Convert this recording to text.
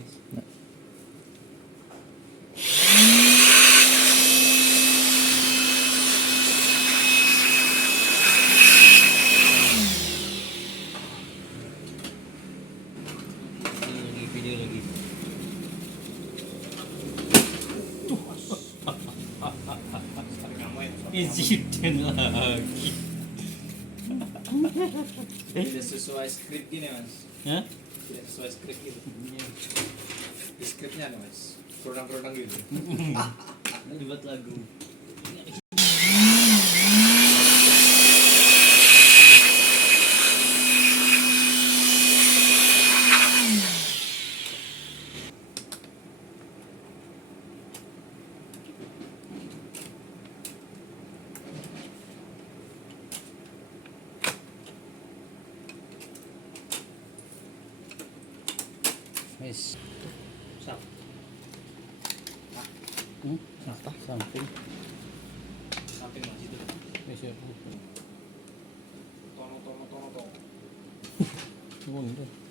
guys. Video lagi. Insiden lagi. Tidak sesuai skrip gini mas. Hah? Tidak sesuai skrip gitu. Di skripnya nih mas. Produk-produk gitu. Dibuat lagu. Wis. Sap. Apa samping? Samping mas itu. Wis ya. Tono. Ngono.